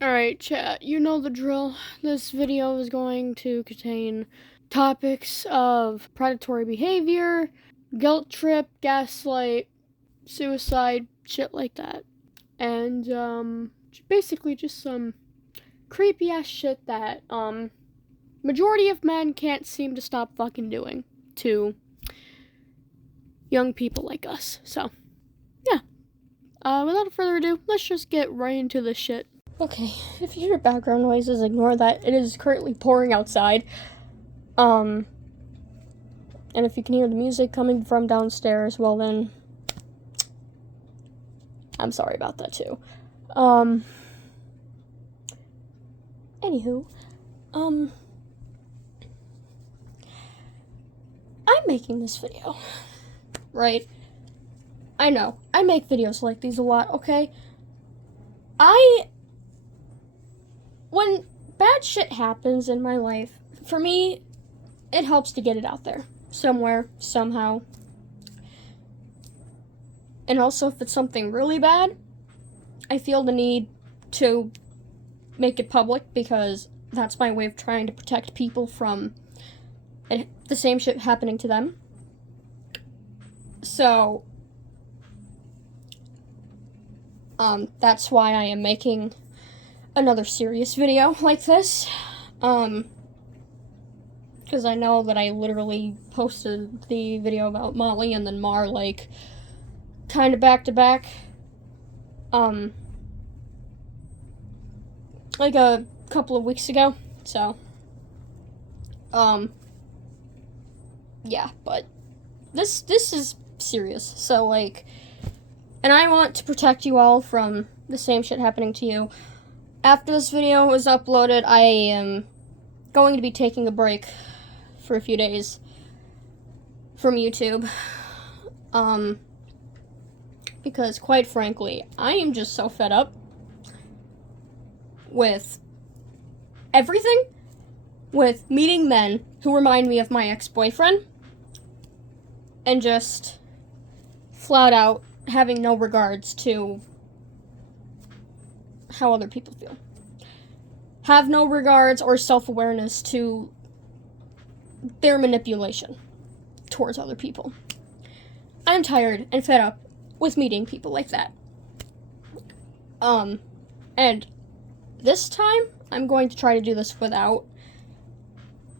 Alright, chat, you know the drill. This video is going to contain topics of predatory behavior, guilt trip, gaslight, suicide, shit like that. And, basically just some creepy ass shit that, majority of men can't seem to stop fucking doing to young people like us. So, yeah. Without further ado, let's just get right into this shit. Okay, if you hear background noises, ignore that. It is currently pouring outside. And if you can hear the music coming from downstairs, well then, I'm sorry about that too. Anywho, I'm making this video, right? I know, I make videos like these a lot, okay? When bad shit happens in my life, for me, it helps to get it out there. Somewhere, somehow. And also, if it's something really bad, I feel the need to make it public because that's my way of trying to protect people from the same shit happening to them. So, that's why I am making another serious video like this. Because I know that I literally posted the video about Molly and then Mar, like, kind of back to back. Like a couple of weeks ago. So, yeah, but this is serious. So, like, and I want to protect you all from the same shit happening to you. After this video is uploaded, I am going to be taking a break for a few days from YouTube. Because quite frankly, I am just so fed up with everything, with meeting men who remind me of my ex-boyfriend, and just flat out having no regards to how other people feel. Have no regards or self-awareness to their manipulation towards other people. I'm tired and fed up with meeting people like that. And this time, I'm going to try to do this without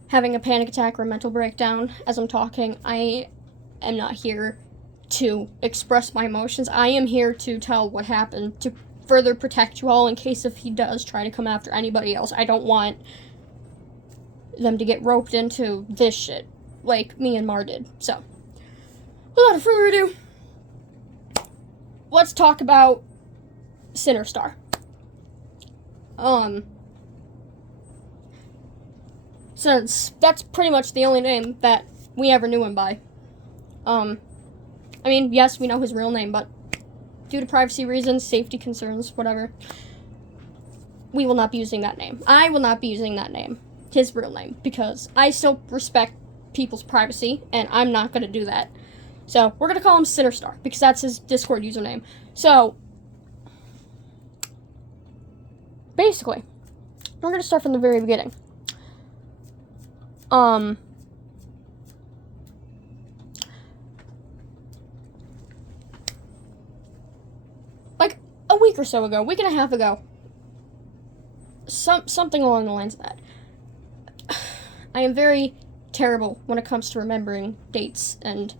having a panic attack or a mental breakdown as I'm talking. I am not here to express my emotions. I am here to tell what happened, to further protect you all in case if he does try to come after anybody else. I don't want them to get roped into this shit like me and Mar did. So, without further ado, let's talk about Sinister. Since that's pretty much the only name that we ever knew him by. I mean, yes, we know his real name, but due to privacy reasons, safety concerns, whatever, we will not be using that name. I will not be using that name, his real name, because I still respect people's privacy, and I'm not going to do that. So, we're going to call him Sinister, because that's his Discord username. So, basically, we're going to start from the very beginning. Like, a week or so ago, week and a half ago, something along the lines of that. I am very terrible when it comes to remembering dates and,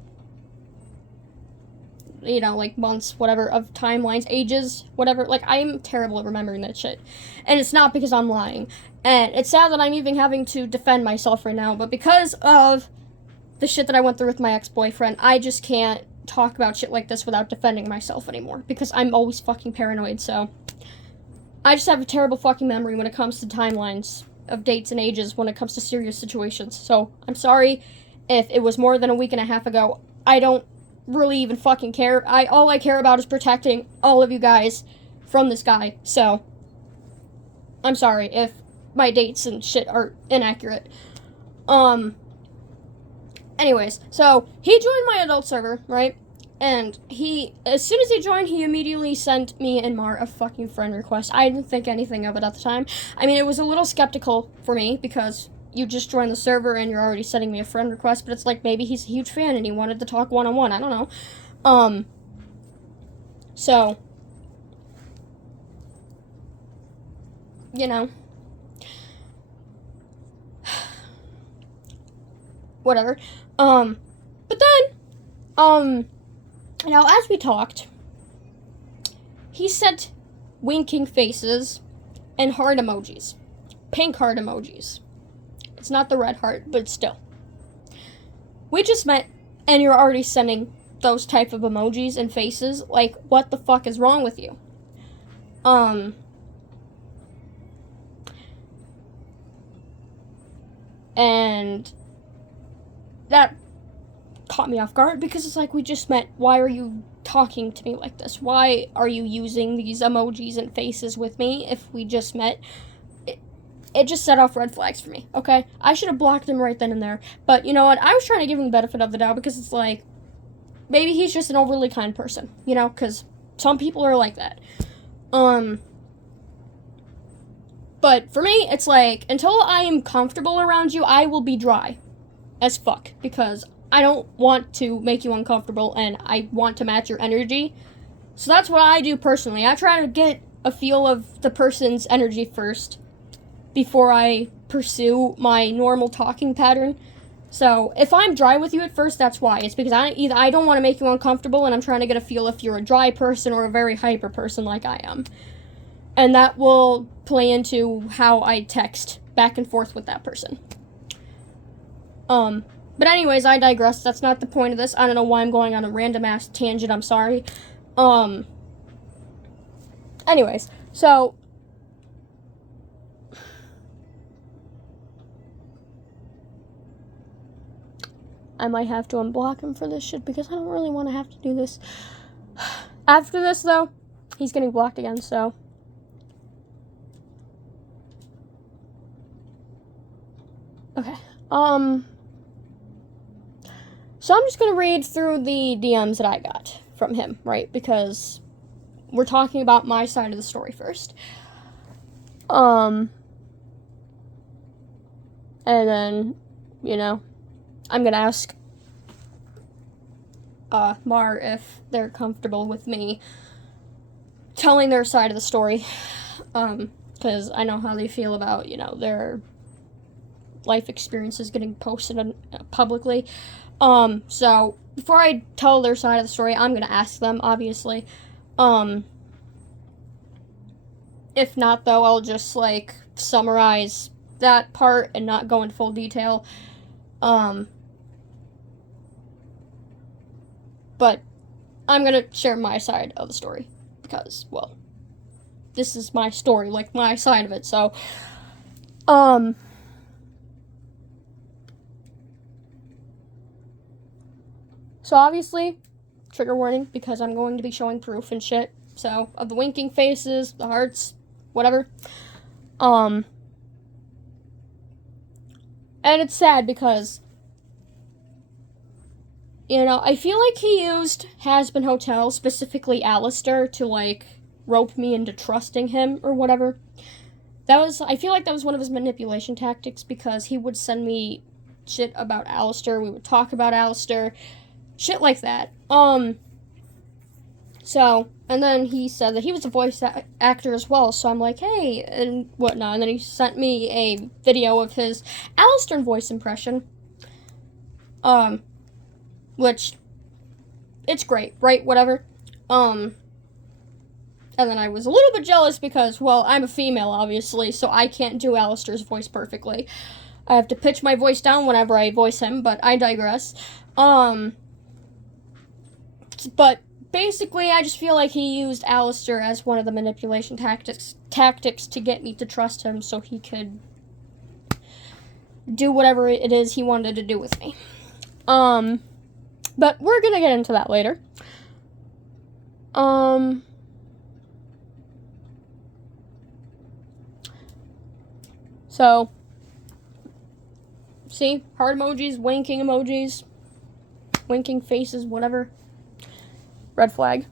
you know, like months, whatever, of timelines, ages, whatever. Like, I'm terrible at remembering that shit. And it's not because I'm lying. And it's sad that I'm even having to defend myself right now, but because of the shit that I went through with my ex-boyfriend, I just can't talk about shit like this without defending myself anymore, because I'm always fucking paranoid. So I just have a terrible fucking memory when it comes to timelines of dates and ages when it comes to serious situations. So I'm sorry if it was more than a week and a half ago. I don't really even fucking care. All I care about is protecting all of you guys from this guy. So I'm sorry if my dates and shit are inaccurate. Anyways, so he joined my adult server, right? And as soon as he joined, he immediately sent me and Mar a fucking friend request. I didn't think anything of it at the time. I mean, it was a little skeptical for me because you just joined the server and you're already sending me a friend request, but it's like maybe he's a huge fan and he wanted to talk one-on-one. I don't know. So, you know, whatever. But then, now as we talked, he sent winking faces and heart emojis. Pink heart emojis. It's not the red heart, but still. We just met, and you're already sending those type of emojis and faces. Like, what the fuck is wrong with you? And that caught me off guard because it's like, we just met. Why are you talking to me like this? Why are you using these emojis and faces with me if we just met? It just set off red flags for me, okay? I should have blocked him right then and there. But you know what? I was trying to give him the benefit of the doubt because it's like, maybe he's just an overly kind person, you know? Because some people are like that. But for me, it's like, until I am comfortable around you, I will be dry as fuck. Because I don't want to make you uncomfortable and I want to match your energy. So that's what I do personally. I try to get a feel of the person's energy first before I pursue my normal talking pattern. So if I'm dry with you at first, that's why. It's because I don't want to make you uncomfortable and I'm trying to get a feel if you're a dry person or a very hyper person like I am. And that will play into how I text back and forth with that person. But anyways, I digress. That's not the point of this. I don't know why I'm going on a random ass tangent. I'm sorry. Anyways, so I might have to unblock him for this shit because I don't really want to have to do this. After this, though, he's getting blocked again, so. Okay. So I'm just going to read through the DMs that I got from him, right? Because we're talking about my side of the story first. And then, you know, I'm going to ask Mar if they're comfortable with me telling their side of the story. Because I know how they feel about, you know, their life experiences getting posted publicly. So before I tell their side of the story, I'm going to ask them, obviously. If not, though, I'll just, like, summarize that part and not go into full detail. But I'm going to share my side of the story because, well, this is my story, like, my side of it, so, so obviously, trigger warning, because I'm going to be showing proof and shit, so, of the winking faces, the hearts, whatever, and it's sad because, you know, I feel like he used Has-Been Hotel, specifically Alistair, to, like, rope me into trusting him or whatever. I feel like that was one of his manipulation tactics because he would send me shit about Alistair. We would talk about Alistair. Shit like that. So, and then he said that he was a voice actor as well, so I'm like, hey, and whatnot. And then he sent me a video of his Alistair voice impression. Which, it's great, right? Whatever. And then I was a little bit jealous because, well, I'm a female, obviously, so I can't do Alistair's voice perfectly. I have to pitch my voice down whenever I voice him, but I digress. But basically, I just feel like he used Alistair as one of the manipulation tactics to get me to trust him so he could do whatever it is he wanted to do with me. But we're gonna get into that later. So, see, heart emojis, winking faces, whatever. red flag.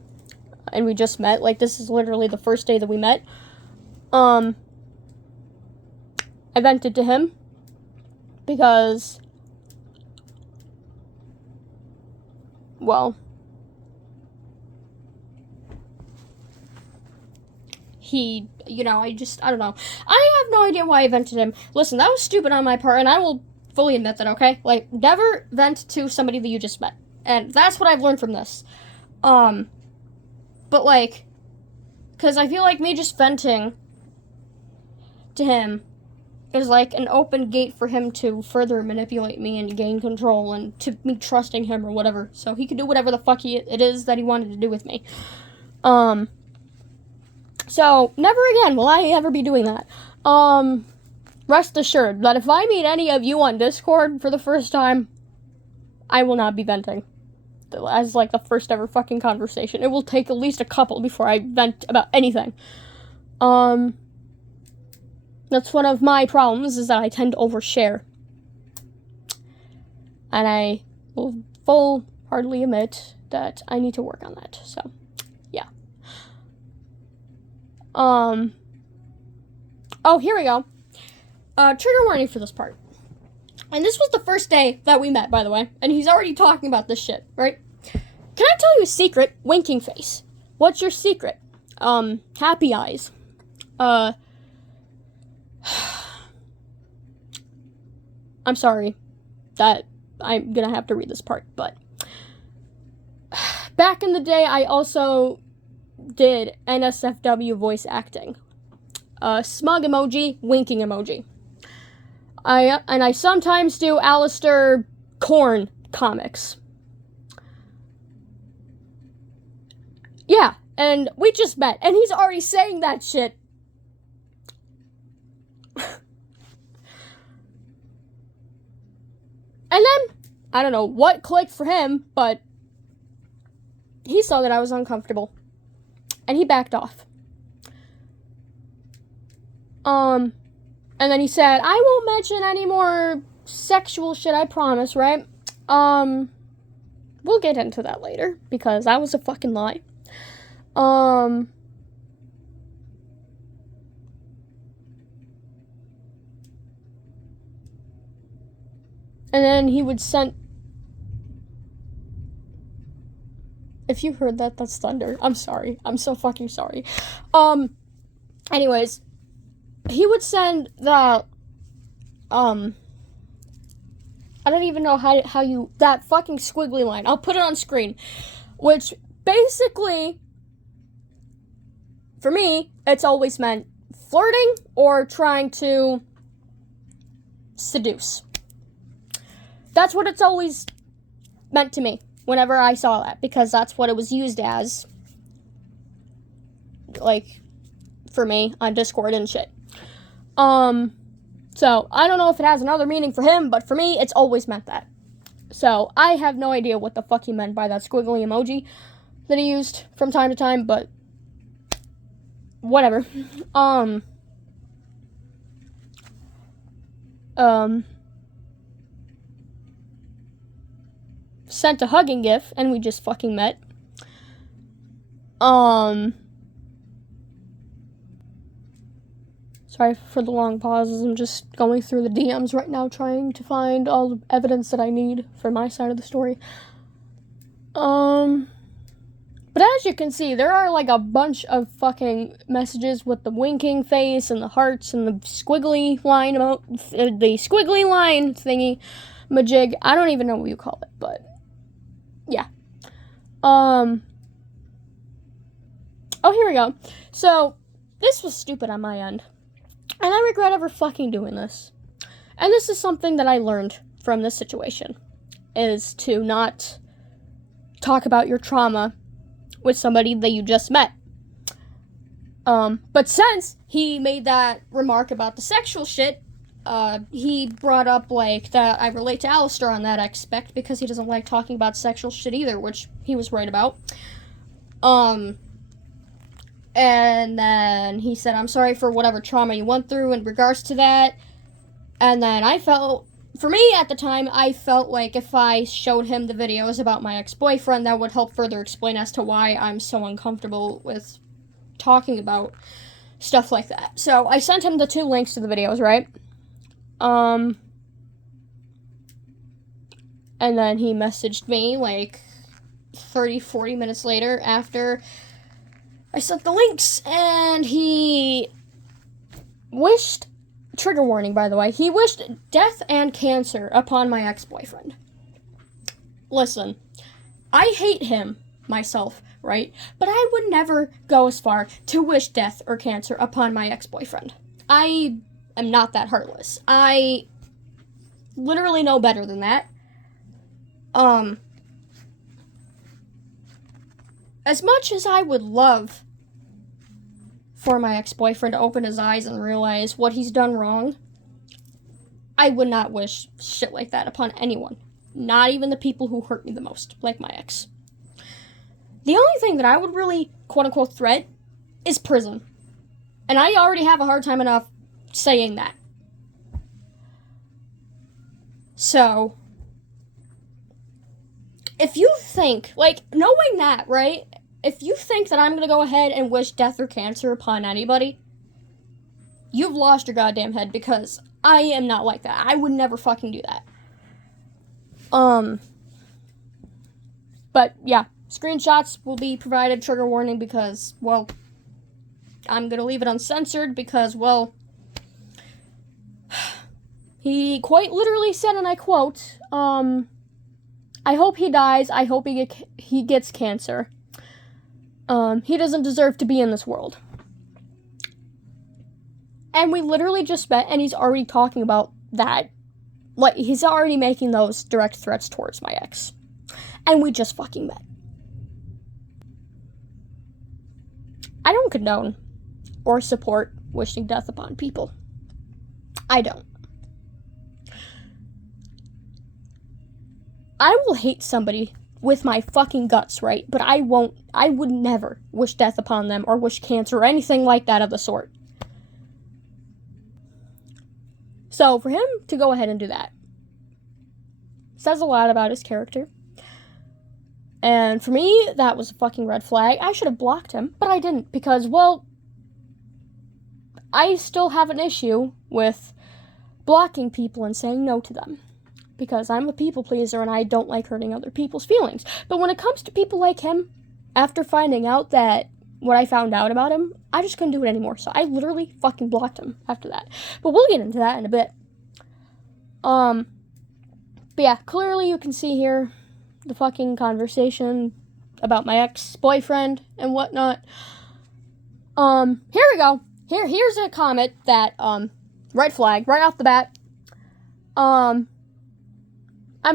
And we just met. Like, this is literally the first day that we met. I vented to him because, well, he, I don't know. I have no idea why I vented him. Listen, that was stupid on my part, and I will fully admit that, okay? Like, never vent to somebody that you just met. And that's what I've learned from this. But, like, because I feel like me just venting to him is like an open gate for him to further manipulate me and gain control and to me trusting him or whatever. So he could do whatever the fuck it is that he wanted to do with me. So never again will I ever be doing that. Rest assured that if I meet any of you on Discord for the first time, I will not be venting as like the first ever fucking conversation. It will take at least a couple before I vent about anything. That's one of my problems, is that I tend to overshare. And I will full-heartedly admit that I need to work on that. So, yeah. Oh, here we go. Trigger warning for this part. And this was the first day that we met, by the way. And he's already talking about this shit, right? Can I tell you a secret? Winking face. What's your secret? Happy eyes. I'm sorry that I'm gonna have to read this part, but back in the day, I also did NSFW voice acting. Smug emoji, winking emoji. I sometimes do Alistair Korn comics. Yeah, and we just met, and he's already saying that shit. And then, I don't know what clicked for him, but he saw that I was uncomfortable. And he backed off. And then he said, I won't mention any more sexual shit, I promise, right? We'll get into that later, because that was a fucking lie. And then he would send... If you heard that, that's thunder. I'm sorry. I'm so fucking sorry. Anyways, he would send the... I don't even know how you... That fucking squiggly line. I'll put it on screen. Which, basically, for me, it's always meant flirting or trying to seduce. That's what it's always meant to me whenever I saw that, because that's what it was used as, like, for me on Discord and shit. So I don't know if it has another meaning for him, but for me, it's always meant that. So I have no idea what the fuck he meant by that squiggly emoji that he used from time to time, but whatever. Sent a hugging gif, and we just fucking met. Sorry for the long pauses. I'm just going through the DMs right now, trying to find all the evidence that I need for my side of the story. But as you can see, there are like a bunch of fucking messages with the winking face and the hearts and the squiggly line the squiggly line thingy majig. I don't even know what you call it, but yeah. Oh, here we go. So this was stupid on my end, and I regret ever fucking doing this. And this is something that I learned from this situation, is to not talk about your trauma with somebody that you just met. But since he made that remark about the sexual shit, he brought up, like, that I relate to Alistair on that aspect, because he doesn't like talking about sexual shit either, which he was right about. And then he said, I'm sorry for whatever trauma you went through in regards to that. And then I felt for me at the time, I felt like if I showed him the videos about my ex-boyfriend, that would help further explain as to why I'm so uncomfortable with talking about stuff like that. So I sent him the 2 links to the videos, right? And then he messaged me like 30, 40 minutes later after I sent the links, and he wished, trigger warning by the way, he wished death and cancer upon my ex-boyfriend. Listen, I hate him myself, right? But I would never go as far to wish death or cancer upon my ex-boyfriend. I am not that heartless. I literally know better than that. As much as I would love for my ex-boyfriend to open his eyes and realize what he's done wrong, I would not wish shit like that upon anyone. Not even the people who hurt me the most, like my ex. The only thing that I would really, quote-unquote, threat is prison. And I already have a hard time enough saying that. So, if you think, like, knowing that, right? If you think that I'm going to go ahead and wish death or cancer upon anybody, you've lost your goddamn head, because I am not like that. I would never fucking do that. But, yeah. Screenshots will be provided, trigger warning, because, well, I'm going to leave it uncensored because, well, he quite literally said, and I quote, I hope he dies. I hope he gets cancer. He doesn't deserve to be in this world. And we literally just met, and he's already talking about that. Like, he's already making those direct threats towards my ex. And we just fucking met. I don't condone or support wishing death upon people. I don't. I will hate somebody with my fucking guts, right? But I would never wish death upon them or wish cancer or anything like that of the sort. So for him to go ahead and do that says a lot about his character. And for me, that was a fucking red flag. I should have blocked him, but I didn't because, well, I still have an issue with blocking people and saying no to them. Because I'm a people pleaser and I don't like hurting other people's feelings. But when it comes to people like him, after finding out that what I found out about him, I just couldn't do it anymore. So I literally fucking blocked him after that. But we'll get into that in a bit. But yeah, clearly you can see here the fucking conversation about my ex-boyfriend and whatnot. Here we go. Here's a comment that, red flag, right off the bat. I'm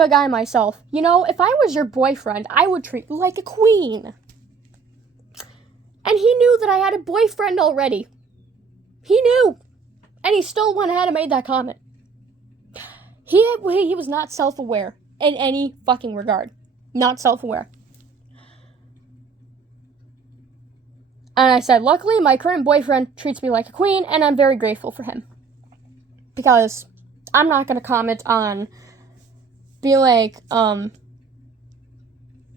a guy myself. You know, if I was your boyfriend, I would treat you like a queen. And he knew that I had a boyfriend already. He knew. And he still went ahead and made that comment. He was not self-aware in any fucking regard. Not self-aware. And I said, luckily, my current boyfriend treats me like a queen, and I'm very grateful for him. Because I'm not going to comment on, be like, I'm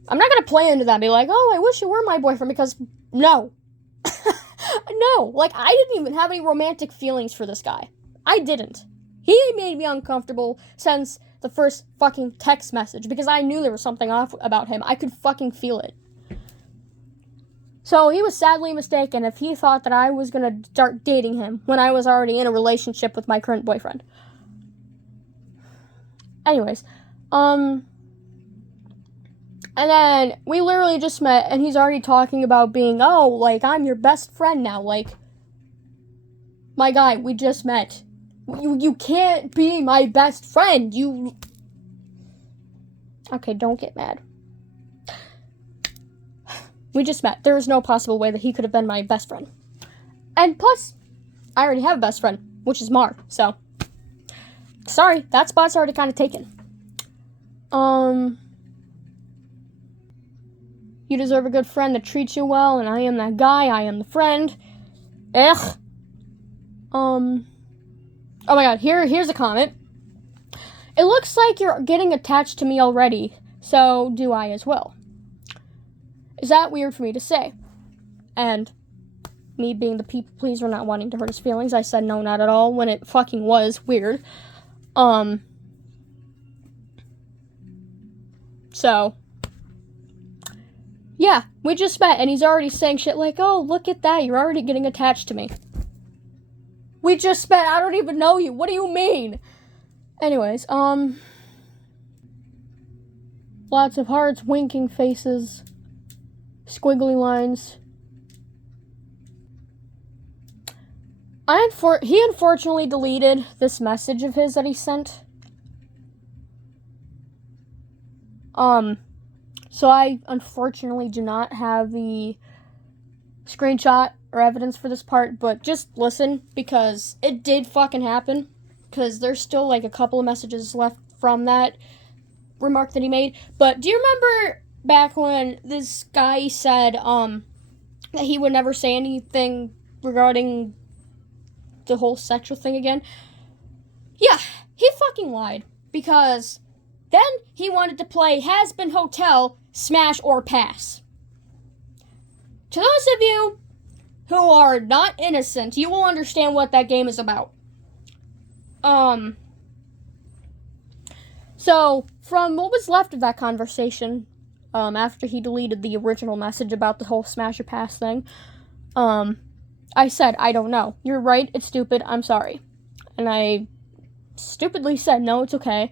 not going to play into that, be like, oh, I wish you were my boyfriend, because, no. No, like, I didn't even have any romantic feelings for this guy. I didn't. He made me uncomfortable since the first fucking text message, because I knew there was something off about him. I could fucking feel it. So he was sadly mistaken if he thought that I was going to start dating him when I was already in a relationship with my current boyfriend. Anyways, and then we literally just met, and he's already talking about being, oh, like, I'm your best friend now. Like, my guy, we just met. You can't be my best friend. Okay, don't get mad. We just met. There is no possible way that he could have been my best friend. And plus, I already have a best friend, which is Mar, so. Sorry, that spot's already kind of taken. You deserve a good friend that treats you well, and I am that guy. I am the friend. Oh my god, here's a comment. It looks like you're getting attached to me already, so do I as well. Is that weird for me to say? And me being the people pleaser, not wanting to hurt his feelings, I said no, not at all, when it fucking was weird. So, yeah, we just met, and he's already saying shit like, oh, look at that, you're already getting attached to me. We just met, I don't even know you, what do you mean? Anyways, lots of hearts, winking faces, squiggly lines. He unfortunately deleted this message of his that he sent. So I unfortunately do not have the screenshot or evidence for this part, but just listen, because it did fucking happen, because there's still like a couple of messages left from that remark that he made. But do you remember back when this guy said, that he would never say anything regarding the whole sexual thing again? Yeah, he fucking lied, because then he wanted to play Has Been Hotel, Smash or Pass. To those of you who are not innocent, you will understand what that game is about. So, from what was left of that conversation, after he deleted the original message about the whole Smash or Pass thing, I said, I don't know. You're right, it's stupid, I'm sorry. And I stupidly said, no, it's okay.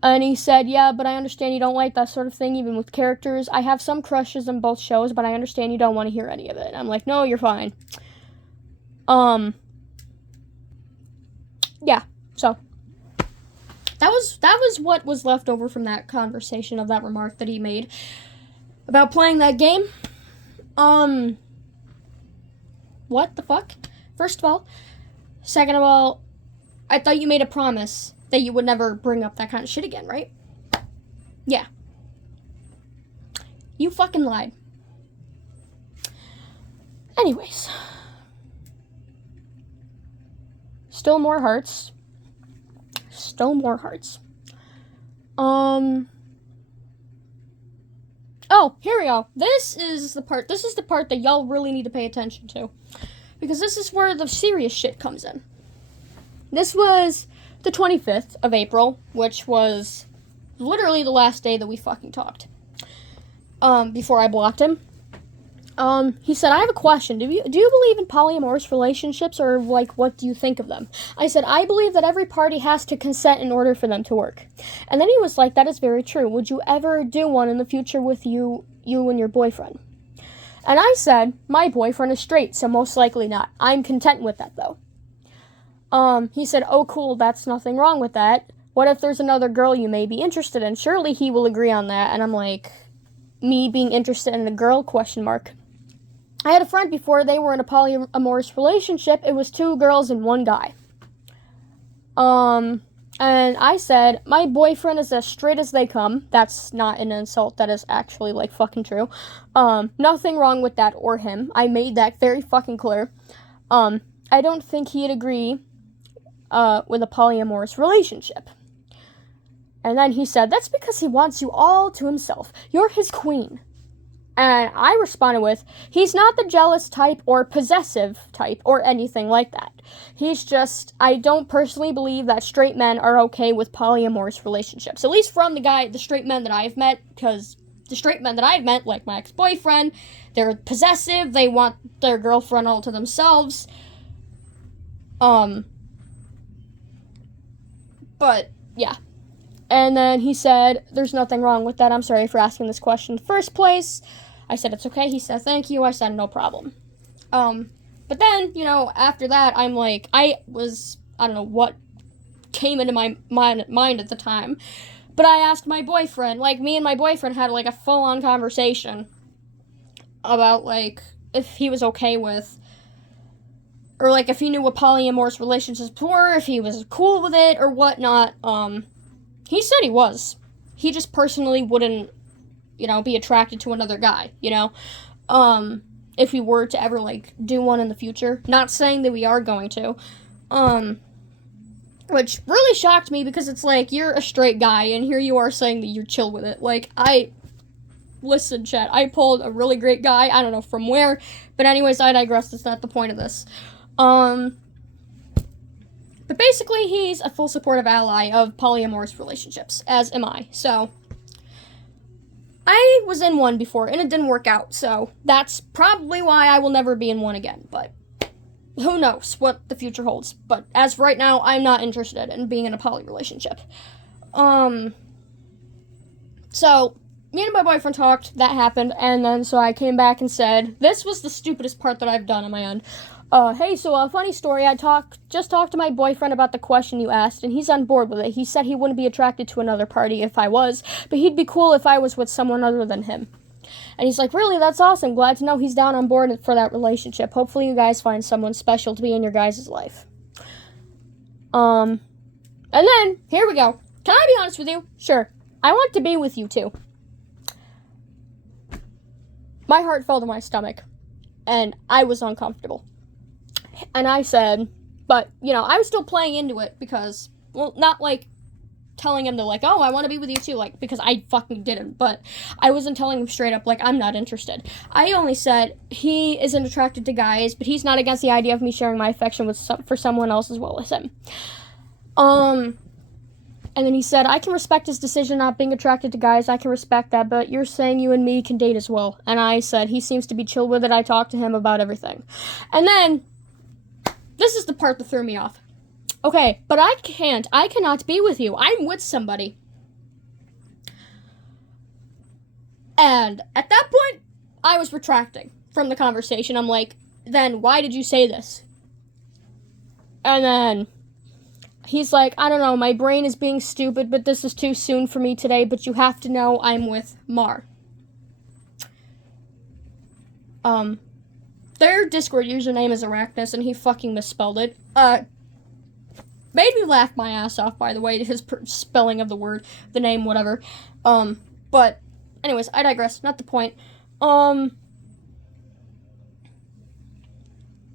And he said, yeah, but I understand you don't like that sort of thing, even with characters. I have some crushes on both shows, but I understand you don't want to hear any of it. And I'm like, no, you're fine. Yeah, so that was what was left over from that conversation, of that remark that he made about playing that game. What the fuck? First of all. Second of all, I thought you made a promise that you would never bring up that kind of shit again, right? Yeah. You fucking lied. Anyways. Still more hearts. Still more hearts. Oh, here we go. This is the part that y'all really need to pay attention to, because this is where the serious shit comes in. This was the 25th of April, which was literally the last day that we fucking talked. Before I blocked him. He said, I have a question. Do you believe in polyamorous relationships, or, like, what do you think of them? I said, I believe that every party has to consent in order for them to work. And then he was like, that is very true. Would you ever do one in the future with you and your boyfriend? And I said, my boyfriend is straight, so most likely not. I'm content with that, though. He said, oh, cool, that's nothing wrong with that. What if there's another girl you may be interested in? Surely he will agree on that. And I'm like, me being interested in a girl, question mark. I had a friend before, they were in a polyamorous relationship. It was 2 girls and 1 guy. And I said, my boyfriend is as straight as they come. That's not an insult. That is actually, like, fucking true. Nothing wrong with that or him. I made that very fucking clear. I don't think he'd agree with a polyamorous relationship. And then he said, that's because he wants you all to himself. You're his queen. And I responded with, he's not the jealous type or possessive type or anything like that. He's just, I don't personally believe that straight men are okay with polyamorous relationships. At least from the straight men that I've met, because the straight men that I've met, like my ex-boyfriend, they're possessive, they want their girlfriend all to themselves. But, yeah. And then he said, there's nothing wrong with that. I'm sorry for asking this question in the first place. I said, it's okay. He said, thank you. I said, no problem. But then, after that, I'm like, I don't know what came into my mind at the time. But I asked my boyfriend, like, me and my boyfriend had, like, a full-on conversation about, like, if he was okay with, or, like, if he knew what polyamorous relationships were, if he was cool with it, or whatnot. He said he was. He just personally wouldn't, be attracted to another guy, if we were to ever, like, do one in the future. Not saying that we are going to. which really shocked me because it's like, you're a straight guy, and here you are saying that you're chill with it. Like, listen, chat, I pulled a really great guy, I don't know from where, but anyways, I digress, that's not the point of this. But basically, he's a full supportive ally of polyamorous relationships, as am I, so I was in one before, and it didn't work out, so that's probably why I will never be in one again, but who knows what the future holds. But as of right now, I'm not interested in being in a poly relationship. So, me and my boyfriend talked, that happened, and then so I came back and said, this was the stupidest part that I've done on my end. Hey, so a funny story, I just talked to my boyfriend about the question you asked, and he's on board with it. He said he wouldn't be attracted to another party if I was, but he'd be cool if I was with someone other than him. And he's like, really, that's awesome. Glad to know he's down on board for that relationship. Hopefully you guys find someone special to be in your guys' life. And then, here we go. Can I be honest with you? Sure. I want to be with you too. My heart fell to my stomach, and I was uncomfortable. And I said, but, you know, I was still playing into it because, well, not like telling him to, like, oh, I want to be with you too, like, because I fucking didn't, but I wasn't telling him straight up, like, I'm not interested. I only said he isn't attracted to guys, but he's not against the idea of me sharing my affection for someone else as well as him. And then he said, I can respect his decision not being attracted to guys, I can respect that, but you're saying you and me can date as well. And I said, he seems to be chill with it, I talked to him about everything. And then, this is the part that threw me off. Okay, but I cannot be with you. I'm with somebody. And at that point, I was retracting from the conversation. I'm like, then why did you say this? And then he's like, I don't know, my brain is being stupid, but this is too soon for me today, but you have to know I'm with Mar. Their Discord username is Arachnus, and he fucking misspelled it. Made me laugh my ass off, by the way, his spelling of the word, the name, whatever. But, anyways, I digress, not the point. And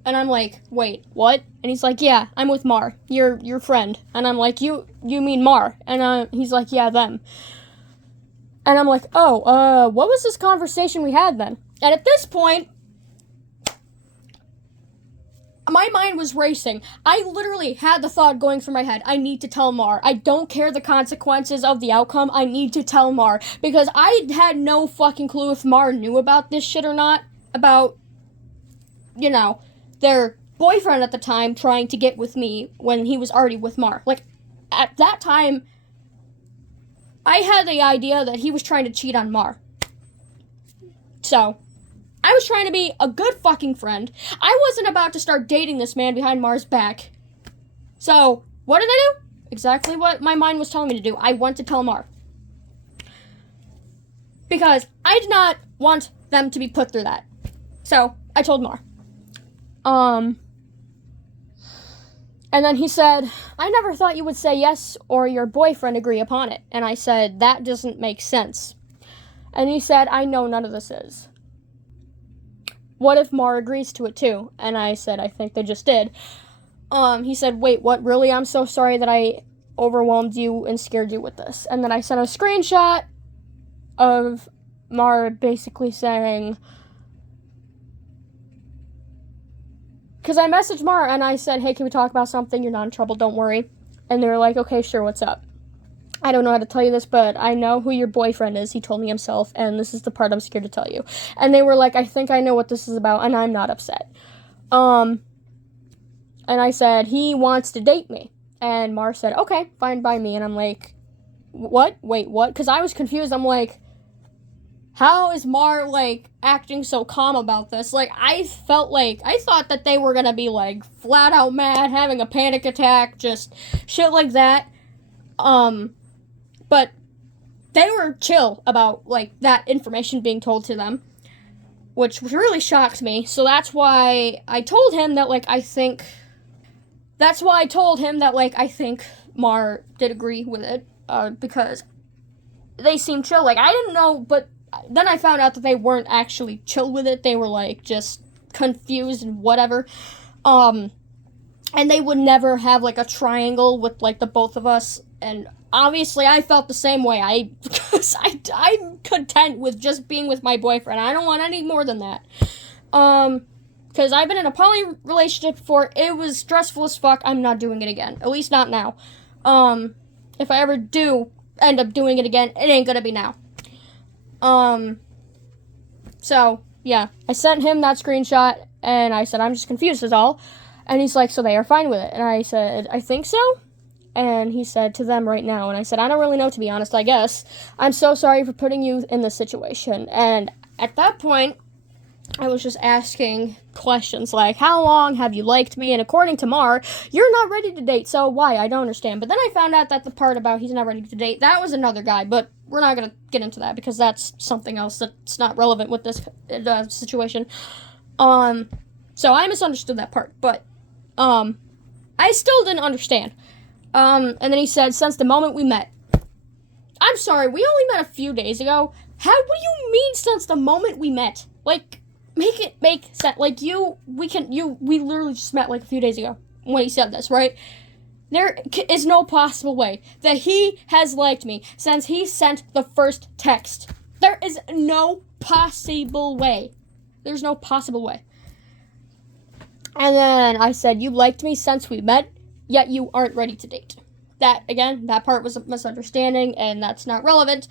I'm like, wait, what? And he's like, yeah, I'm with Mar, your friend. And I'm like, you mean Mar? And he's like, yeah, them. And I'm like, oh, what was this conversation we had then? And at this point, my mind was racing. I literally had the thought going through my head, I need to tell Mar. I don't care the consequences of the outcome, I need to tell Mar. Because I had no fucking clue if Mar knew about this shit or not. About, you know, their boyfriend at the time trying to get with me when he was already with Mar. Like, at that time, I had the idea that he was trying to cheat on Mar. So, I was trying to be a good fucking friend. I wasn't about to start dating this man behind Mar's back. So, what did I do? Exactly what my mind was telling me to do. I went to tell Mar. Because I did not want them to be put through that. So, I told Mar. And then he said, I never thought you would say yes or your boyfriend agree upon it. And I said, that doesn't make sense. And he said, I know none of this is. What if Mar agrees to it too? And I said, I think they just did. He said, wait, what, really? I'm so sorry that I overwhelmed you and scared you with this. And then I sent a screenshot of Mar basically saying, because I messaged Mar and I said, hey, can we talk about something? You're not in trouble, don't worry. And they were like, okay, sure, what's up? I don't know how to tell you this, but I know who your boyfriend is. He told me himself, and this is the part I'm scared to tell you. And they were like, I think I know what this is about, and I'm not upset. And I said, he wants to date me. And Mar said, okay, fine by me. And I'm like, what? Wait, what? Because I was confused. I'm like, how is Mar, like, acting so calm about this? Like, I thought that they were gonna be, like, flat out mad, having a panic attack, just shit like that. But they were chill about, like, that information being told to them, which really shocked me. So that's why I told him that, I think Mar did agree with it, because they seemed chill. Like, I didn't know, but then I found out that they weren't actually chill with it. They were, just confused and whatever. and they would never have, like, a triangle with, like, the both of us, and obviously I felt the same way. I'm content with just being with my boyfriend. I don't want any more than that. Because I've been in a poly relationship before. It was stressful as fuck. I'm not doing it again. At least not now. If I ever do end up doing it again, it ain't gonna be now. So, yeah. I sent him that screenshot, and I said, I'm just confused is all. And he's like, so they are fine with it. And I said, I think so. And he said, to them right now. And I said, I don't really know, to be honest, I guess. I'm so sorry for putting you in this situation. And at that point, I was just asking questions like, how long have you liked me? And according to Mar, you're not ready to date, so why? I don't understand. But then I found out that the part about he's not ready to date, that was another guy. But we're not going to get into that because that's something else that's not relevant with this situation. So I misunderstood that part. But I still didn't understand. And then he said, since the moment we met. I'm sorry, we only met a few days ago. What do you mean since the moment we met? Like, make it make sense. Like, we literally just met like a few days ago when he said this, right? There is no possible way that he has liked me since he sent the first text. There is no possible way. There's no possible way. And then I said, you liked me since we met, yet you aren't ready to date. That, again, that part was a misunderstanding, and that's not relevant.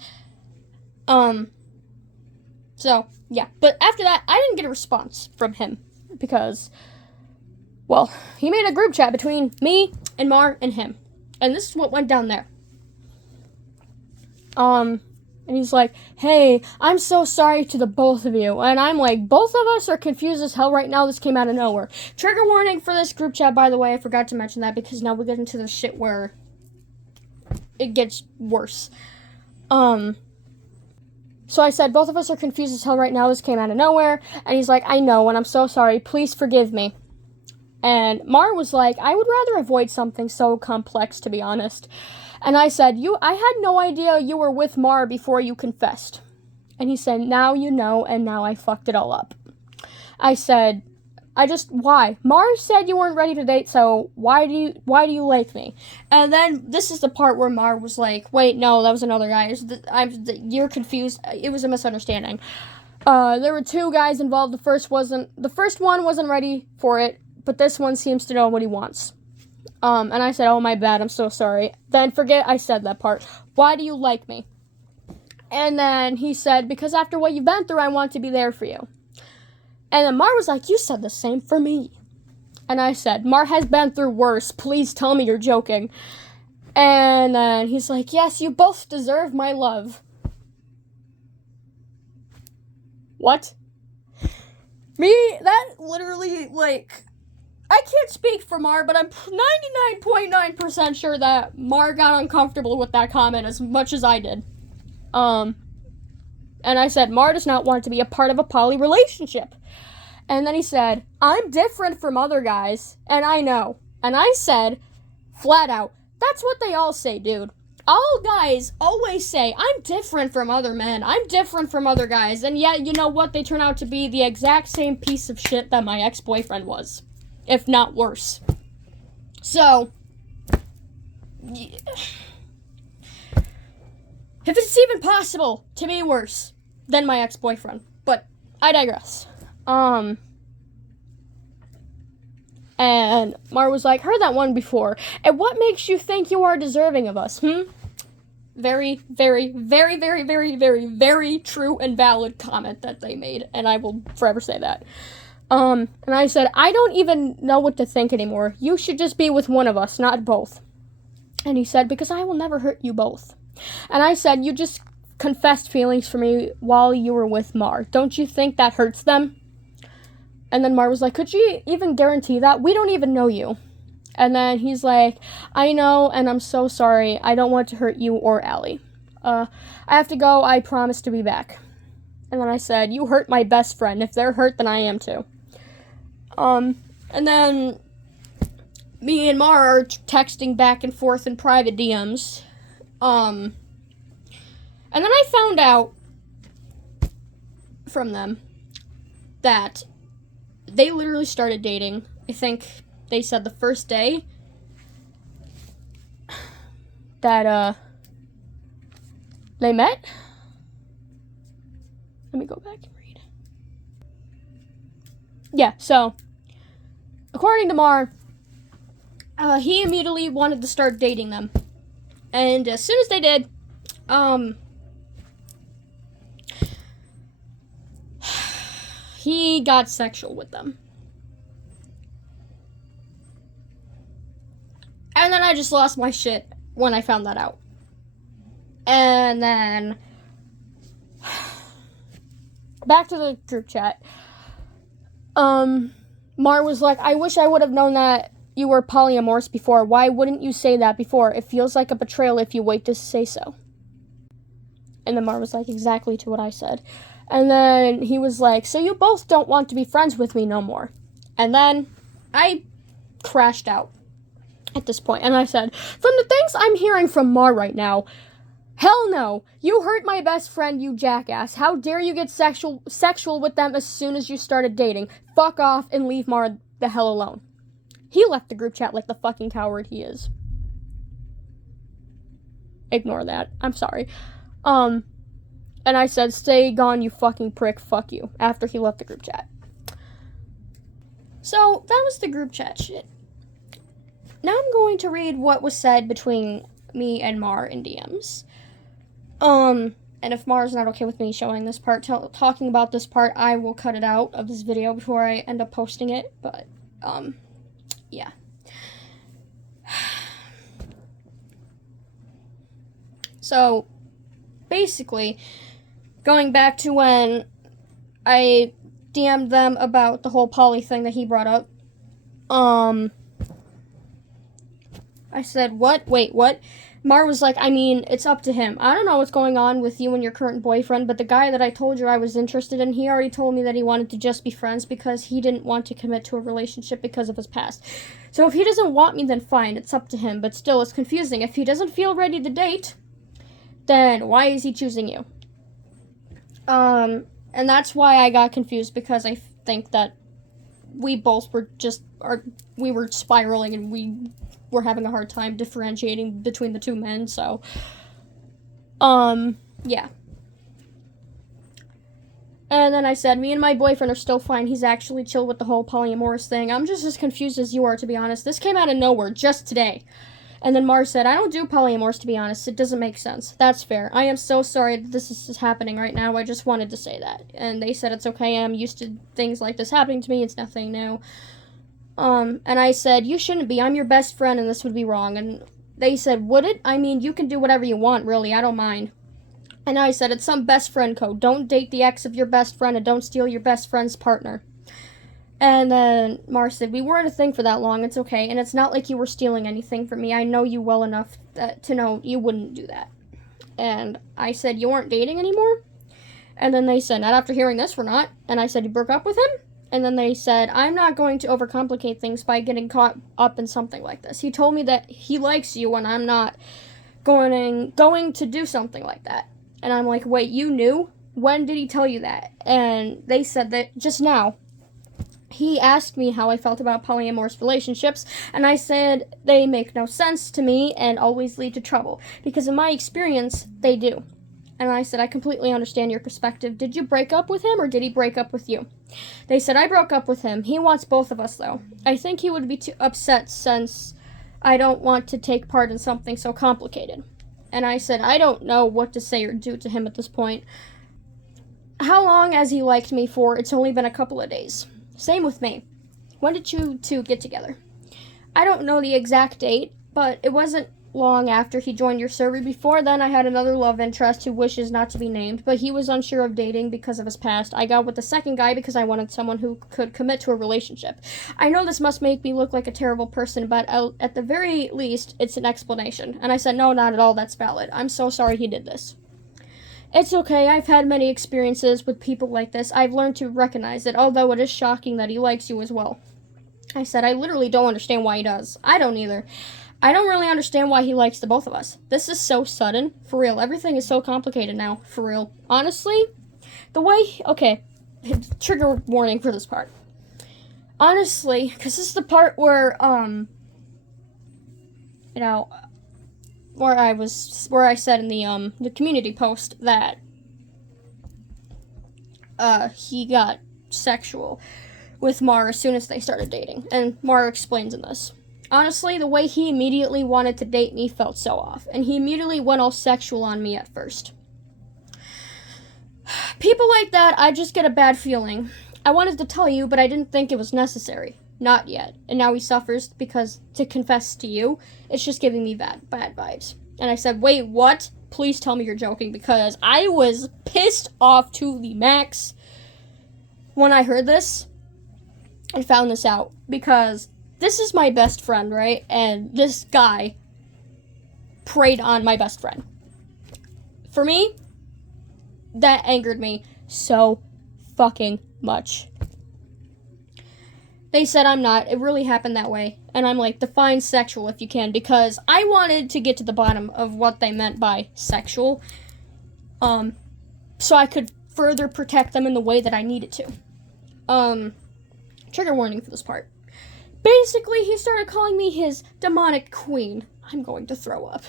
So, yeah. But after that, I didn't get a response from him. Because, well, he made a group chat between me and Mar and him. And this is what went down there. And he's like, hey, I'm so sorry to the both of you. And I'm like, both of us are confused as hell right now. This came out of nowhere. Trigger warning for this group chat, by the way. I forgot to mention that because now we get into the shit where it gets worse. So I said, both of us are confused as hell right now. This came out of nowhere. And he's like, I know, and I'm so sorry. Please forgive me. And Mar was like, I would rather avoid something so complex, to be honest. And I said, I had no idea you were with Mar before you confessed. And he said, now you know, and now I fucked it all up. I said, why? Mar said you weren't ready to date, so why do you like me? And then this is the part where Mar was like, wait, no, that was another guy. You're confused. It was a misunderstanding. There were two guys involved. The first one wasn't ready for it, but this one seems to know what he wants. And I said, oh, my bad, I'm so sorry. Then forget I said that part. Why do you like me? And then he said, because after what you've been through, I want to be there for you. And then Mar was like, you said the same for me. And I said, Mar has been through worse. Please tell me you're joking. And then he's like, yes, you both deserve my love. What? That literally, like, I can't speak for Mar, but I'm 99.9% sure that Mar got uncomfortable with that comment as much as I did. And I said, Mar does not want to be a part of a poly relationship. And then he said, I'm different from other guys, and I know. And I said, flat out, that's what they all say, dude. All guys always say, I'm different from other men. I'm different from other guys. And yet, you know what? They turn out to be the exact same piece of shit that my ex-boyfriend was. If not worse. So, yeah. If it's even possible to be worse than my ex-boyfriend. But I digress. And Mar was like, heard that one before. And what makes you think you are deserving of us, Very, very, very, very, very, very, very true and valid comment that they made. And I will forever say that. And I said, I don't even know what to think anymore. You should just be with one of us, not both. And he said, because I will never hurt you both. And I said, you just confessed feelings for me while you were with Mar. Don't you think that hurts them? And then Mar was like, could you even guarantee that? We don't even know you. And then he's like, I know, and I'm so sorry. I don't want to hurt you or Allie. I have to go. I promise to be back. And then I said, you hurt my best friend. If they're hurt, then I am too. And then me and Mar are texting back and forth in private DMs. And then I found out from them that they literally started dating. I think they said the first day that they met. Let me go back and read. Yeah, so according to Mar, he immediately wanted to start dating them. And as soon as they did, he got sexual with them. And then I just lost my shit when I found that out. And then back to the group chat. Mar was like, I wish I would have known that you were polyamorous before. Why wouldn't you say that before? It feels like a betrayal if you wait to say so. And then Mar was like, exactly to what I said. And then he was like, so you both don't want to be friends with me no more. And then I crashed out at this point. And I said, from the things I'm hearing from Mar right now, hell no. You hurt my best friend, you jackass. How dare you get sexual with them as soon as you started dating? Fuck off and leave Mar the hell alone. He left the group chat like the fucking coward he is. Ignore that. I'm sorry. And I said, stay gone, you fucking prick. Fuck you. After he left the group chat. So, that was the group chat shit. Now I'm going to read what was said between me and Mar in DMs. And if Mar's not okay with me showing this part, talking about this part, I will cut it out of this video before I end up posting it. But, yeah. So, basically, going back to when I DM'd them about the whole poly thing that he brought up, I said, what? Wait, what? Mar was like, I mean, it's up to him. I don't know what's going on with you and your current boyfriend, but the guy that I told you I was interested in, he already told me that he wanted to just be friends because he didn't want to commit to a relationship because of his past. So if he doesn't want me, then fine, it's up to him, but still, it's confusing. If he doesn't feel ready to date, then why is he choosing you? And that's why I got confused, because I think that we both were we were spiraling and we were having a hard time differentiating between the two men, so, yeah. And then I said, me and my boyfriend are still fine. He's actually chill with the whole polyamorous thing. I'm just as confused as you are, to be honest. This came out of nowhere, just today. And then Mars said, I don't do polyamorous, to be honest. It doesn't make sense. That's fair. I am so sorry that this is happening right now. I just wanted to say that. And they said, it's okay. I'm used to things like this happening to me. It's nothing new. And I said, you shouldn't be. I'm your best friend, and this would be wrong. And they said, would it? I mean, you can do whatever you want, really. I don't mind. And I said, it's some best friend code. Don't date the ex of your best friend, and don't steal your best friend's partner. And then Mars said, we weren't a thing for that long. It's okay. And it's not like you were stealing anything from me. I know you well enough to know you wouldn't do that. And I said, you weren't dating anymore? And then they said, not after hearing this, we're not. And I said, you broke up with him? And then they said, I'm not going to overcomplicate things by getting caught up in something like this. He told me that he likes you and I'm not going to do something like that. And I'm like, wait, you knew? When did he tell you that? And they said that just now. He asked me how I felt about polyamorous relationships, and I said they make no sense to me and always lead to trouble, because in my experience, they do. And I said, I completely understand your perspective. Did you break up with him, or did he break up with you? They said, I broke up with him. He wants both of us, though. I think he would be too upset since I don't want to take part in something so complicated. And I said, I don't know what to say or do to him at this point. How long has he liked me for? It's only been a couple of days. Same with me. When did you two get together? I don't know the exact date, but it wasn't long after he joined your server. Before then, I had another love interest who wishes not to be named, but he was unsure of dating because of his past. I got with the second guy because I wanted someone who could commit to a relationship. I know this must make me look like a terrible person, but at the very least, it's an explanation. And I said, no, not at all, that's valid. I'm so sorry he did this. It's okay, I've had many experiences with people like this. I've learned to recognize it, although it is shocking that he likes you as well. I said, I literally don't understand why he does. I don't either. I don't really understand why he likes the both of us. This is so sudden. For real, everything is so complicated now. For real. Honestly, the way... Okay, trigger warning for this part. Honestly, because this is the part where, where I said in the community post that, he got sexual with Mar as soon as they started dating. And Mar explains in this. Honestly, the way he immediately wanted to date me felt so off, and he immediately went all sexual on me at first. People like that, I just get a bad feeling. I wanted to tell you, but I didn't think it was necessary. Not yet. And now he suffers because, to confess to you, it's just giving me bad vibes. And I said, wait, what? Please tell me you're joking, because I was pissed off to the max when I heard this and found this out. Because this is my best friend, right? And this guy preyed on my best friend. For me, that angered me so fucking much. They said I'm not. It really happened that way. And I'm like, define sexual if you can, because I wanted to get to the bottom of what they meant by sexual, so I could further protect them in the way that I needed to. Trigger warning for this part. Basically, he started calling me his demonic queen. I'm going to throw up.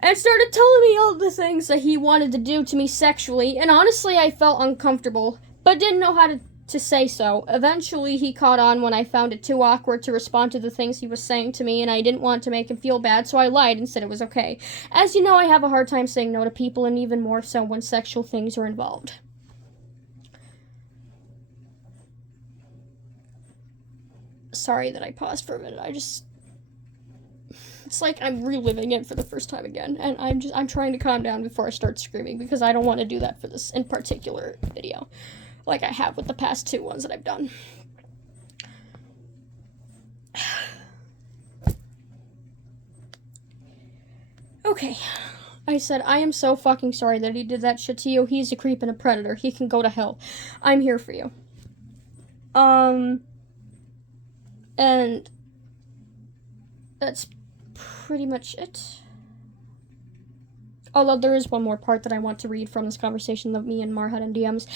And started telling me all the things that he wanted to do to me sexually, and honestly, I felt uncomfortable, but didn't know how to say so. Eventually, he caught on when I found it too awkward to respond to the things he was saying to me, and I didn't want to make him feel bad, so I lied and said it was okay. As you know, I have a hard time saying no to people, and even more so when sexual things are involved. Sorry that I paused for a minute. It's like I'm reliving it for the first time again, and I'm trying to calm down before I start screaming, because I don't want to do that for this in particular video, like I have with the past two ones that I've done. Okay. I said, I am so fucking sorry that he did that shit to you. He's a creep and a predator. He can go to hell. I'm here for you. And that's pretty much it. Although there is one more part that I want to read from this conversation that me and Mar had in DMs.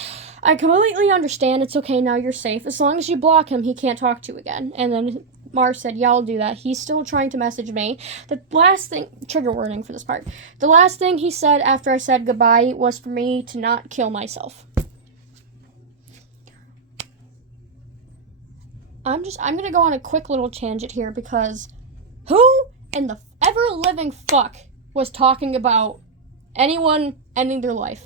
I completely understand. It's okay. Now you're safe. As long as you block him, he can't talk to you again. And then Mar said, yeah, I'll do that. He's still trying to message me. The last thing, trigger warning for this part. The last thing he said after I said goodbye was for me to not kill myself. I'm gonna go on a quick little tangent here, because who in the ever-living fuck was talking about anyone ending their life?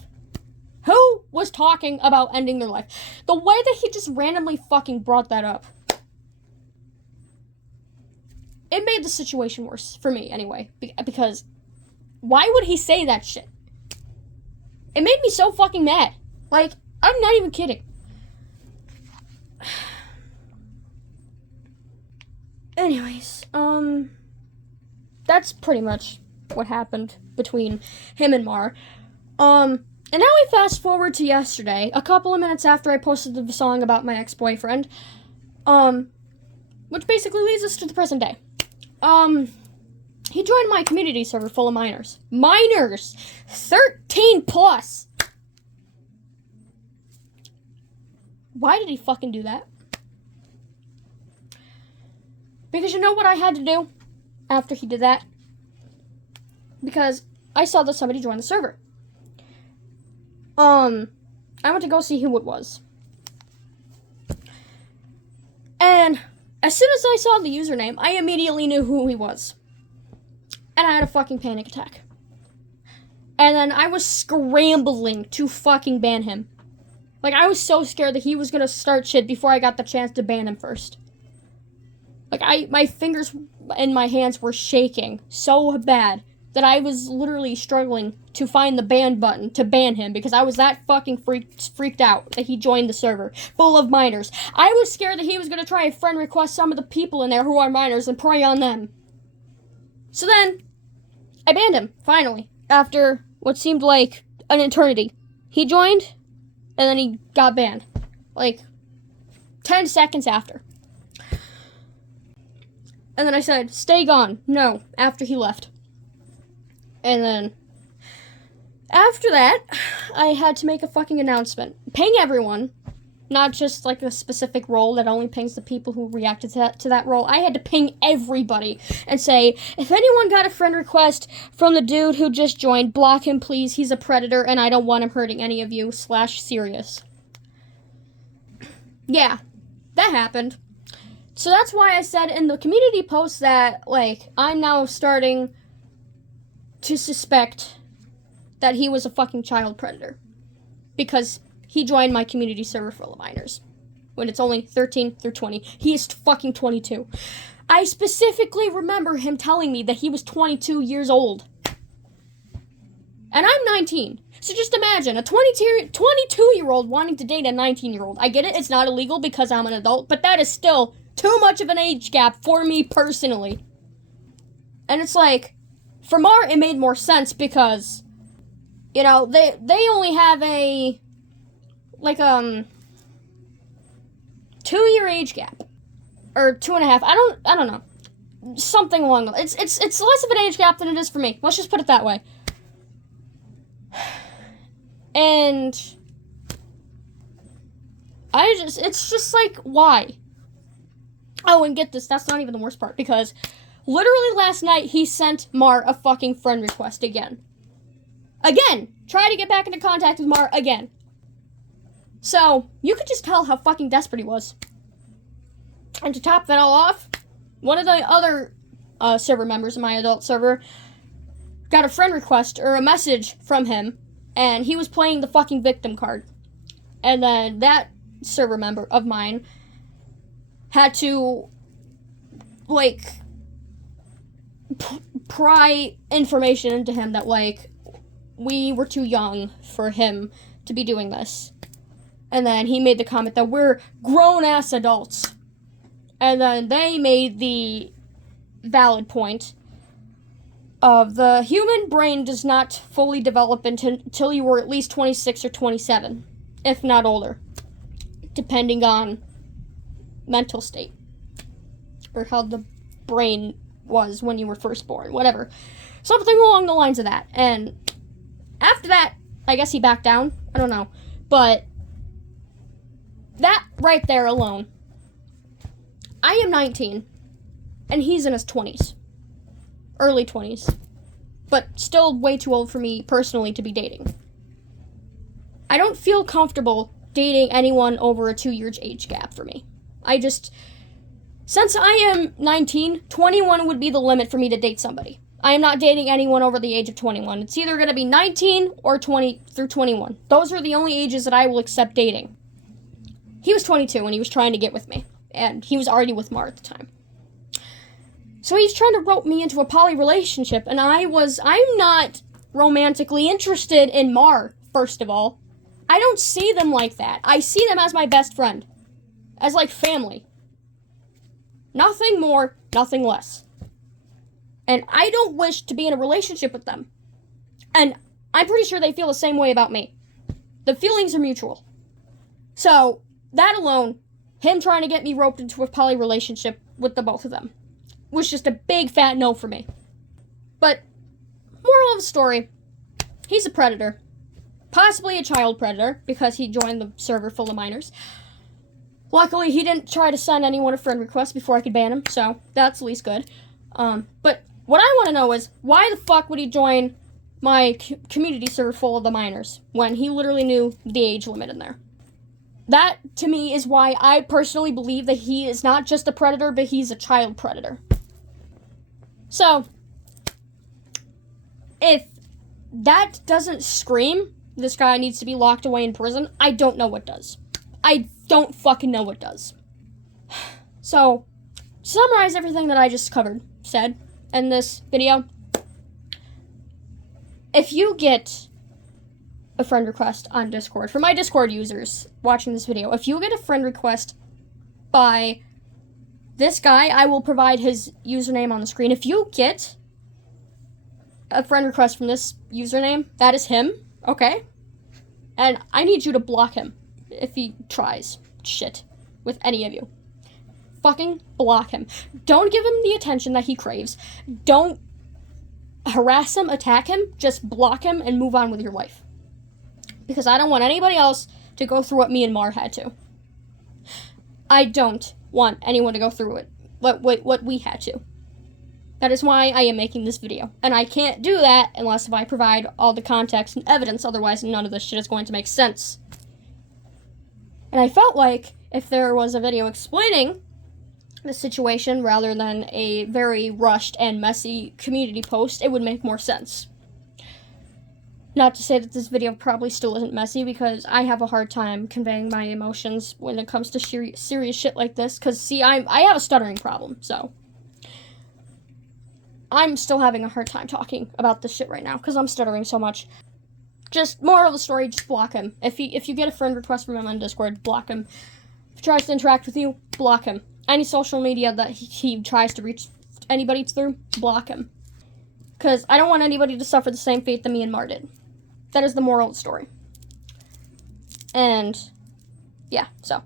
Who was talking about ending their life? The way that he just randomly fucking brought that up, it made the situation worse, for me anyway, because why would he say that shit? It made me so fucking mad. Like, I'm not even kidding. Anyways, that's pretty much what happened between him and Mar. And now we fast forward to yesterday, a couple of minutes after I posted the song about my ex-boyfriend, which basically leads us to the present day. He joined my community server full of minors. Minors! 13 plus! Why did he fucking do that? Because you know what I had to do after he did that? Because I saw that somebody joined the server. I went to go see who it was. And as soon as I saw the username, I immediately knew who he was. And I had a fucking panic attack. And then I was scrambling to fucking ban him. Like, I was so scared that he was gonna start shit before I got the chance to ban him first. Like, my fingers and my hands were shaking so bad that I was literally struggling to find the ban button to ban him, because I was that fucking freaked out that he joined the server full of minors. I was scared that he was going to try and friend request some of the people in there who are minors and prey on them. So then, I banned him, finally, after what seemed like an eternity. He joined, and then he got banned. Like, 10 seconds after. And then I said, stay gone. No, after he left. And then, after that, I had to make a fucking announcement. Ping everyone not just like a specific role that only pings the people who reacted to that role. I had to ping everybody and say, if anyone got a friend request from the dude who just joined, block him please, he's a predator and I don't want him hurting any of you, /serious. Yeah, that happened. So that's why I said in the community post that, like, I'm now starting to suspect that he was a fucking child predator. Because he joined my community server full of minors. When it's only 13 through 20. He is fucking 22. I specifically remember him telling me that he was 22 years old. And I'm 19. So just imagine, a 22-year-old wanting to date a 19-year-old. I get it, it's not illegal because I'm an adult, but that is still too much of an age gap for me personally. And it's like, for Mar, it made more sense because, you know, they only have a, like, 2-year age gap. Or 2.5, I don't know. Something along the lines. It's less of an age gap than it is for me. Let's just put it that way. And it's just like, why? Oh, and get this, that's not even the worst part, because literally last night he sent Mar a fucking friend request again. Try to get back into contact with Mar again. So, you could just tell how fucking desperate he was. And to top that all off, one of the other server members of my adult server got a friend request or a message from him, and he was playing the fucking victim card. And then that server member of mine had to, like, pry information into him that, like, we were too young for him to be doing this. And then he made the comment that we're grown-ass adults. And then they made the valid point of the human brain does not fully develop until you were at least 26 or 27, if not older, depending on mental state, or how the brain was when you were first born, whatever. Something along the lines of that. And after that, I guess he backed down. I don't know. But that right there alone. I am 19, and he's in his 20s. Early 20s. But still way too old for me personally to be dating. I don't feel comfortable dating anyone over a 2-year age gap for me. Since I am 19, 21 would be the limit for me to date somebody. I am not dating anyone over the age of 21. It's either going to be 19 or 20 through 21. Those are the only ages that I will accept dating. He was 22 when he was trying to get with me, and he was already with Mar at the time. So he's trying to rope me into a poly relationship, and I'm not romantically interested in Mar, first of all. I don't see them like that. I see them as my best friend. As, like, family. Nothing more, nothing less. And I don't wish to be in a relationship with them. And I'm pretty sure they feel the same way about me. The feelings are mutual. So, that alone, him trying to get me roped into a poly relationship with the both of them, was just a big fat no for me. But, moral of the story, he's a predator. Possibly a child predator, because he joined the server full of minors. Luckily, he didn't try to send anyone a friend request before I could ban him, so that's at least good. But what I want to know is, why the fuck would he join my community server full of the minors, when he literally knew the age limit in there? That, to me, is why I personally believe that he is not just a predator, but he's a child predator. So, if that doesn't scream, this guy needs to be locked away in prison, I don't know what does. I don't fucking know what does. So, to summarize everything that I just said in this video, if you get a friend request on Discord, for my Discord users watching this video, if you get a friend request by this guy, I will provide his username on the screen. If you get a friend request from this username, that is him, okay? And I need you to block him if he tries shit with any of you. Fucking block him. Don't give him the attention that he craves. Don't harass him, attack him. Just block him and move on with your life. Because I don't want anybody else to go through what me and Mar had to. I don't want anyone to go through it. What we had to. That is why I am making this video. And I can't do that unless if I provide all the context and evidence, otherwise none of this shit is going to make sense. And I felt like if there was a video explaining the situation rather than a very rushed and messy community post, it would make more sense. Not to say that this video probably still isn't messy, because I have a hard time conveying my emotions when it comes to serious shit like this, because, see, I have a stuttering problem, so I'm still having a hard time talking about this shit right now, because I'm stuttering so much. Just, moral of the story, just block him. If you get a friend request from him on Discord, block him. If he tries to interact with you, block him. Any social media that he tries to reach anybody through, block him. Because I don't want anybody to suffer the same fate that me and Mar did. That is the moral of the story. And, yeah, so.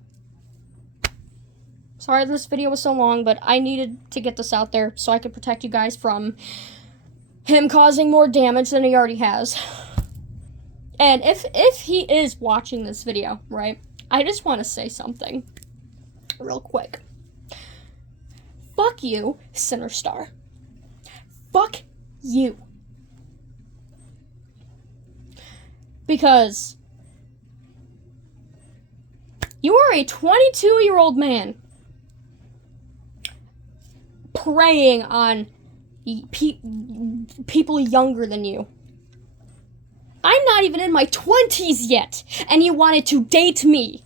Sorry this video was so long, but I needed to get this out there so I could protect you guys from him causing more damage than he already has. And if he is watching this video, right, I just want to say something real quick. Fuck you, Sinner Star. Fuck you. Because you are a 22-year-old man preying on people younger than you. I'm not even in my 20s yet, and you wanted to date me.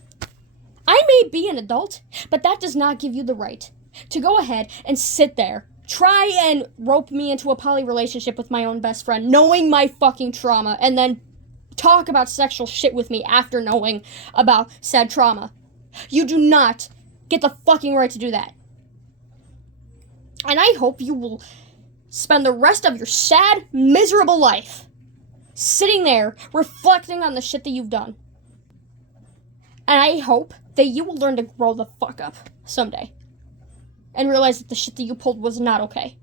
I may be an adult, but that does not give you the right to go ahead and sit there, try and rope me into a poly relationship with my own best friend, knowing my fucking trauma, and then talk about sexual shit with me after knowing about said trauma. You do not get the fucking right to do that. And I hope you will spend the rest of your sad, miserable life sitting there reflecting on the shit that you've done. And I hope that you will learn to grow the fuck up someday and realize that the shit that you pulled was not okay.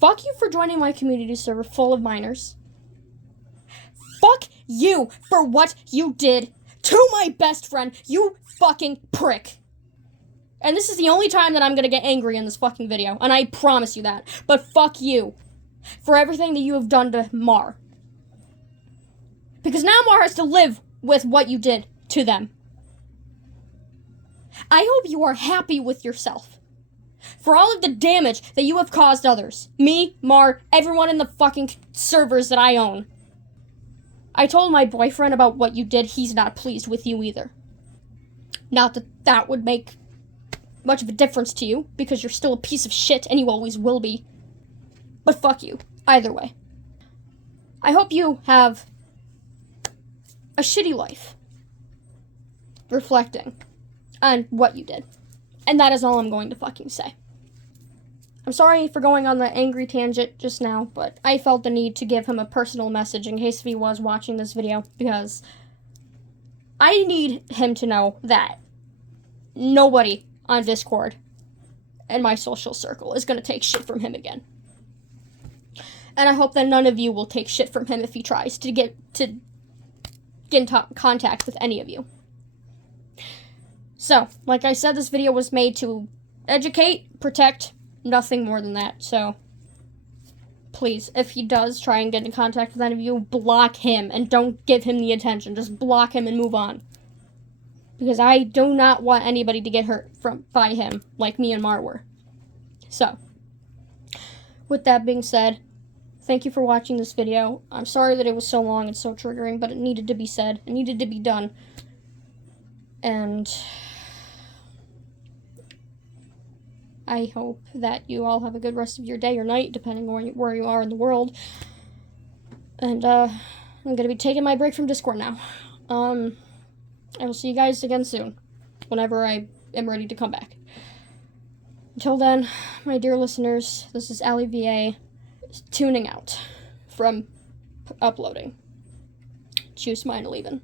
Fuck you for joining my community server full of minors. Fuck you for what you did to my best friend, you fucking prick. And this is the only time that I'm gonna get angry in this fucking video, and I promise you that. But fuck you for everything that you have done to Mar. Because now Mar has to live with what you did to them. I hope you are happy with yourself for all of the damage that you have caused others. Me, Mar, everyone in the fucking servers that I own. I told my boyfriend about what you did. He's not pleased with you either. Not that that would make much of a difference to you, because you're still a piece of shit and you always will be. But fuck you, either way. I hope you have a shitty life reflecting on what you did. And that is all I'm going to fucking say. I'm sorry for going on the angry tangent just now, but I felt the need to give him a personal message in case if he was watching this video, because I need him to know that nobody on Discord and my social circle is going to take shit from him again. And I hope that none of you will take shit from him if he tries to get in contact with any of you. So, like I said, this video was made to educate, protect, nothing more than that. So, please, if he does try and get in contact with any of you, block him and don't give him the attention. Just block him and move on. Because I do not want anybody to get hurt by him, like me and Mar were. So, with that being said, thank you for watching this video. I'm sorry that it was so long and so triggering, but it needed to be said. It needed to be done. And I hope that you all have a good rest of your day or night, depending on where you are in the world. And, I'm gonna be taking my break from Discord now. I will see you guys again soon, whenever I am ready to come back. Until then, my dear listeners, this is Ali VA, tuning out from uploading. Choose mine, leaving.